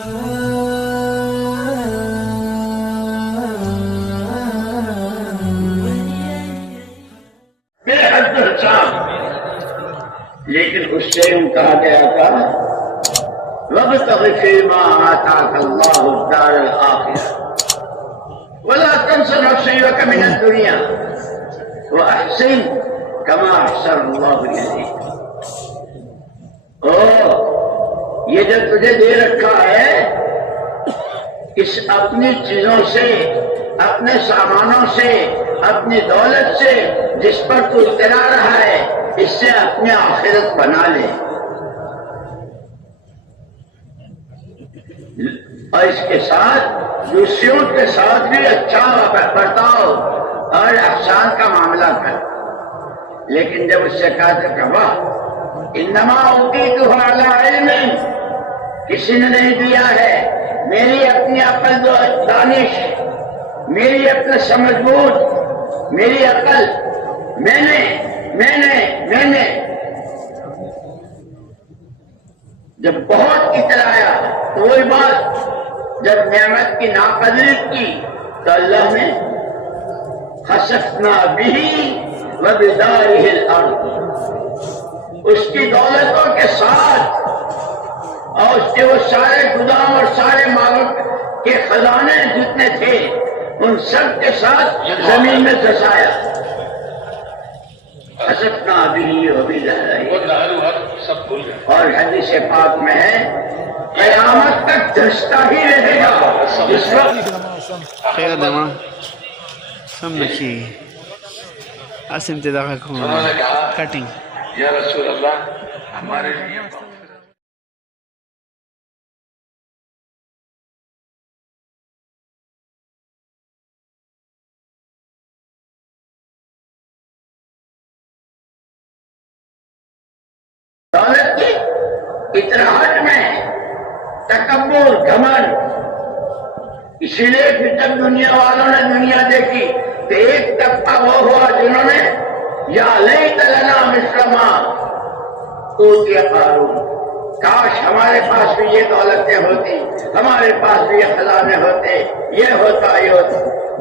بے حد احسان، لیکن اس سے کہا گیا تھا وابتغ فیما آتاک اللہ الدار الآخرہ ولا تنس نصیبک من الدنیا واحسن کما احسن اللہ الیک۔ یہ جو تجھے دے رکھا ہے اس اپنی چیزوں سے، اپنے سامانوں سے، اپنی دولت سے جس پر تو اترا رہا ہے، اس سے اپنی آخرت بنا لے، اور اس کے ساتھ دوسروں کے ساتھ بھی اچھا برتاؤ اور احسان کا معاملہ کر۔ لیکن جب اس سے کہا تو کہا انما اوتیتہ علی علم، کسی نے نہیں دیا ہے، میری اپنی عقل دانش، میری اپنا سمجھ بوجھ، میری عقل، میں نے جب بہت اترایا تو وہی بات جب نعمت کی ناقدری کی تو اللہ نے خسفنا بہ وبدارہ الارض، اس کی دولتوں کے ساتھ اور اس کے وہ سارے گودام اور سارے مالوں کے خزانے جتنے تھے ان سب کے ساتھ زمین میں دھسایا۔ خسفنا بہ وبدارہ، اور حدیث پاک میں ہے قیامت تک دھستا ہی رہے گا۔ اس وقت خیر دما سمجھی اسم تداخل کٹنگ یا رسول اللہ ہمارے لیے دولت کی اطراحٹ میں تکبر، گھمنڈ، اسی لیے پھر جب دنیا والوں نے دنیا دیکھی تو ایک طبقہ وہ ہوا جنہوں نے یا لیت لنا مثل ما اوتی قارون، کاش ہمارے پاس بھی یہ دولتیں ہوتی، ہمارے پاس بھی یہ خزانے ہوتے، یہ ہوتا۔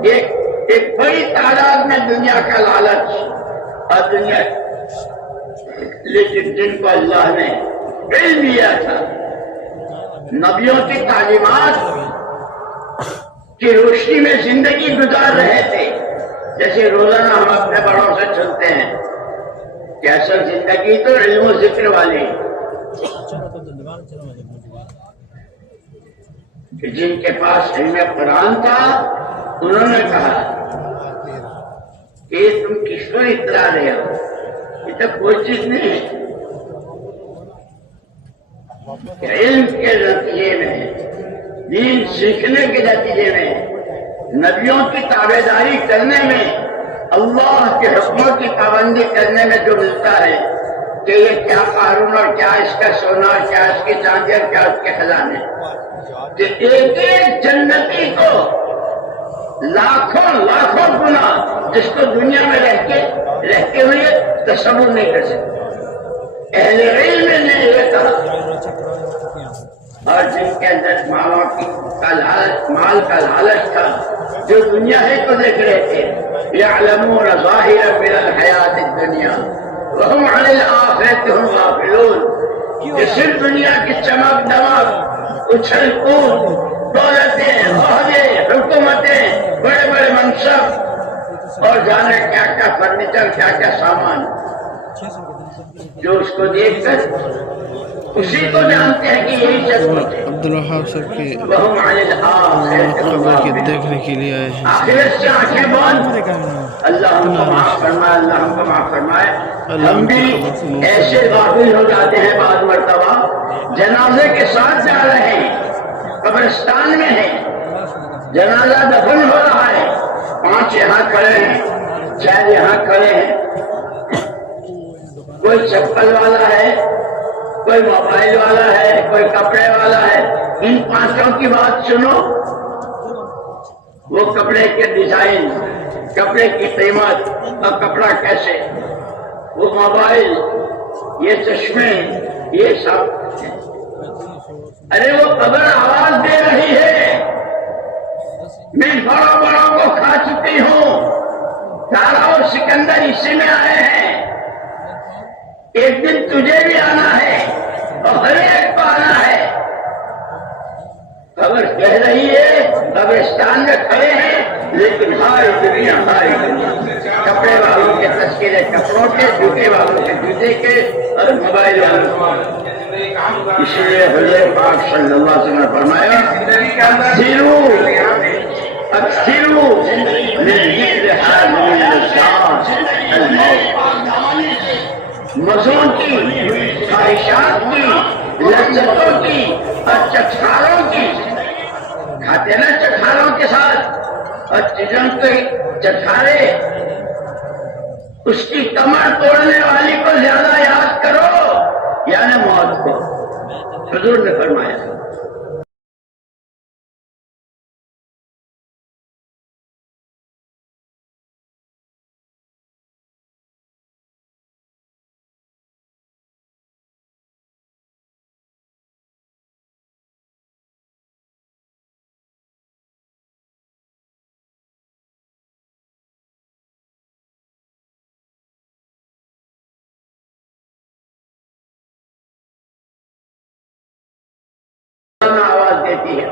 ایک بڑی تعداد میں دنیا کا لالچ اور دنیا، لیکن جن کو اللہ نے علم دیا تھا، نبیوں کی تعلیمات کی روشنی میں زندگی گزار رہے تھے، جیسے روزانہ ہم اپنے بڑوں سے سنتے ہیں کہ اصل زندگی تو علم و ذکر والی، کہ جن کے پاس علم قرآن تھا انہوں نے کہا کہ تم کس کو اترا رہے ہو، یہ تو کوئی چیز نہیں ہے۔ علم کے نتیجے میں، دین سیکھنے کے نتیجے میں، نبیوں کی تابع داری کرنے میں، اللہ کے حکموں کی پابندی کرنے میں جو ملتا ہے کہ یہ کیا قارون اور کیا اس کا سونا اور کیا اس کی چاندی اور کیا اس کے خزانے، کہ ایک ایک جنتی کو لاکھوں گنا جس کو دنیا میں رہتے ہوئے تصور نہیں کر سکتے۔ اہل علم نے یہ کہا، اور جن کے اندر مال کا لالچ تھا، جو دنیا ہے کو دیکھ رہے تھے، یعلمون ظاہرا من الحیات الدنیا وہم عن الآخرۃ ہم غافلون، کہ صرف دنیا کی چمک دمک، اچھل کود، دولتیں، عہدے، حکومتیں، بڑے بڑے منصب اور جانے کیا کیا فرنیچر، کیا کیا سامان، جو اس کو دیکھ کر اسی کو جانتے ہیں کہ یہی سب عبدالوہاب صاحب کی وہم عن الآخرۃ قبر کی دیکھنے کے لیے آئے ہیں۔ آخرت سے آنکھیں بند، اللہ ہم کو معاف فرمائے، اللہ ہم کو معاف فرمائے۔ ہم بھی ایسے غافل ہو جاتے ہیں بعض مرتبہ، جنازے کے ساتھ جا رہے ہیں، قبرستان میں ہیں، جنازہ دفن ہو رہا ہے، 5 یہاں کھڑے ہیں، 4 یہاں کھڑے ہیں، کوئی چپل والا ہے، کوئی موبائل والا ہے، کوئی کپڑے والا ہے، ان 5 کی بات سنو، وہ کپڑے کے ڈیزائن، کپڑے کی قیمت اور کپڑا کیسے، وہ موبائل، یہ چشمے، یہ سب، ارے وہ قبر آواز بڑوں بڑوں کو کھا چکی ہوں. تارا اور سکندر اسی میں آئے ہیں. ایک دن تجھے بھی آنا ہے اور ہر ایک کو آنا ہے. خبر کہہ رہی ہے قبرستان میں کھڑے ہیں لیکن ہاری دنیا ہاری دنیا. کپڑے والوں کے تذکرے کپڑوں کے, جوتے والوں کے جوتے کے اور موبائل والوں کے. اس لیے حضرت پاک صلی اللہ علیہ وسلم نے فرمایا اکثروا من ذکر هذه اللذات الموت. مزوں کی, خواہشات کی, لذتوں کی اور چٹکاروں کی. کھاتے نا چٹکاروں کے ساتھ اور چیزوں کے چٹکارے, اس کی کمر توڑنے والی کو زیادہ یاد کرو یعنی موت کو. حضور نے فرمایا آواز دیتی ہے.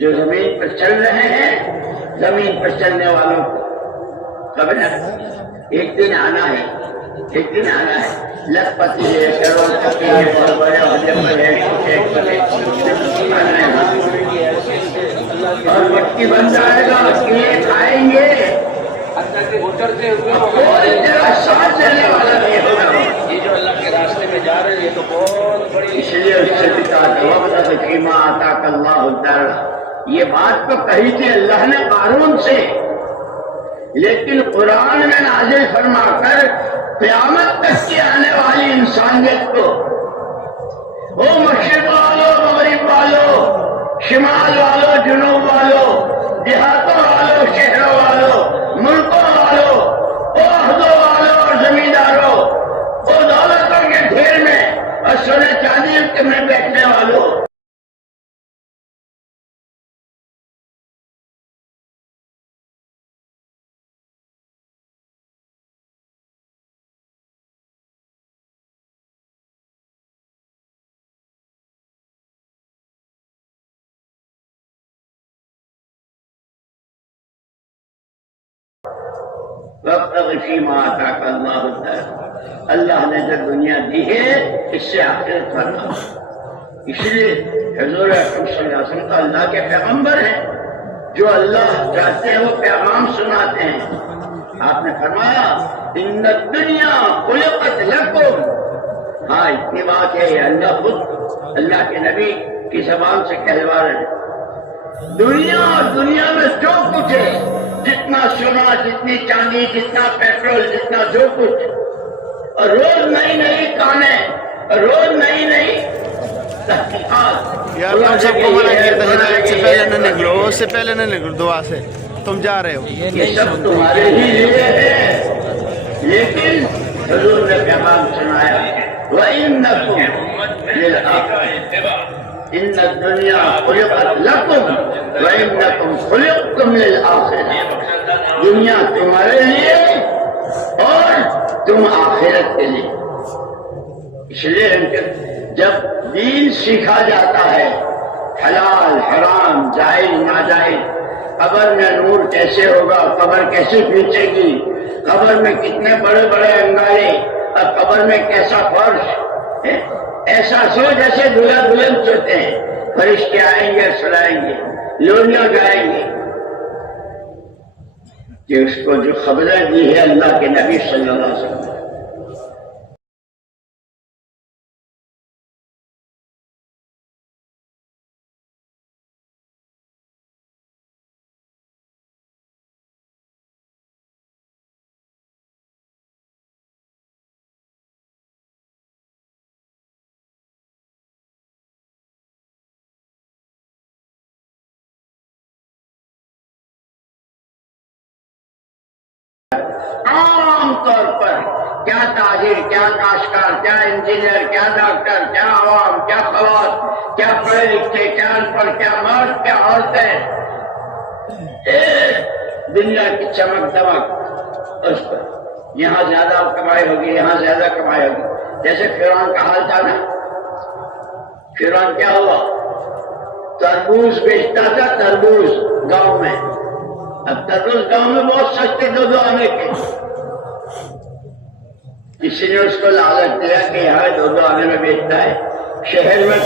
جو زمین پر چل رہے ہیں, زمین پر چلنے والوں کو خبر ہے ایک دن آنا ہے, ایک دن آنا ہے. لکھپتی ہے, کروڑ پتی ہے, بہت بڑے عہدے پر ہے, اور مٹی بن جائے گا, کیلے کھائیں گے, کوئی تیرا ساتھ چلنے والا نہیں ہوگا. یہ جو اللہ کے راستے میں جا رہے ہیں یہ تو بہت بڑی. اس لیے اس سے فیما آتاک اللہ الدار. یہ بات تو کہی تھی اللہ نے قارون سے, لیکن قرآن میں نازل فرما کر قیامت تک کی آنے والی انسانیت کو, وہ مشرق والوں, مغرب والوں, شمال والوں, جنوب والوں, دیہاتوں والوں, شہروں والوں, ملکوں والوں, عہدوں والوں اور زمینداروں, وہ دولتوں کے ڈھیر میں اور سونے چاندی میں بیٹھنے والوں. وابتغ فیما آتاک اللہ الدار. اللہ نے جو دنیا دی ہے اس سے آخرت کرنا. اس لیے حضور اکرم صلی اللہ علیہ وسلم تو اللہ کے پیغمبر ہیں. جو اللہ چاہتے ہیں وہ پیغام سناتے ہیں. آپ نے فرمایا ان الدنیا خلقت لکم. ہاں اتنی بات ہے, اللہ خود اللہ کے نبی کی زبان سے کہلوا رہے ہیں. دنیا اور دنیا میں جو کچھ ہے, جتنا سونا, جتنی چاندی, جتنا پیٹرول, جتنا جو کچھ, اور روز نئی نئی کانیں, روز نئی نئی تحقیقات. یار تم سب کو منع کیا تھا ہدایت سے پہلے نہ نکلو, اس سے پہلے نہ نکلو دعا سے. تم جا رہے ہو, یہ سب تمہارے ہی لیے ہے, لیکن حضور نے پیغام سنایا وَإِنَّكُمْ لِلْآخِرَةِ. ان الدنیا خلقت لکم وَإِنَّكُمْ خُلِقْتُمْ لِلْآخِرَةِ. دنیا تمہارے لیے اور تم آخرت کے لیے. اس لیے جب دین سیکھا جاتا ہے, حلال حرام, جائز ناجائز, قبر میں نور کیسے ہوگا, قبر کیسے کھینچے گی, قبر میں کتنے بڑے بڑے انگارے, اور قبر میں کیسا فرش, ایسا سو جیسے دلہا دلہن سوتے ہیں. فرشتے آئیں گے, سلائیں گے, لوریاں گائیں گے. کہ اس کو جو خبریں دی ہے اللہ کے نبی صلی اللہ علیہ وسلم, عام طور پر کیا تاجر, کیا کاشتکار, کیا انجینئر, کیا ڈاکٹر, کیا عوام, کیا خواص, کیا پڑھے لکھے, کیا ان پڑھ, کیا مرد, کیا عورتیں, دنیا کی چمک دمک اس پر، یہاں زیادہ کمائی ہوگی، یہاں زیادہ کمائی ہوگی. جیسے فرعون کا حال تھا نا، فرعون کیا ہوا؟ تربوز بیچتا تھا، تربوز گاؤں میں. اب تربوز گاؤں میں بہت سستے 2 آنے کے، کسی نے اس کو لالچ دیا کہ یہاں 2 آنے میں بیچتا ہے. شہر میں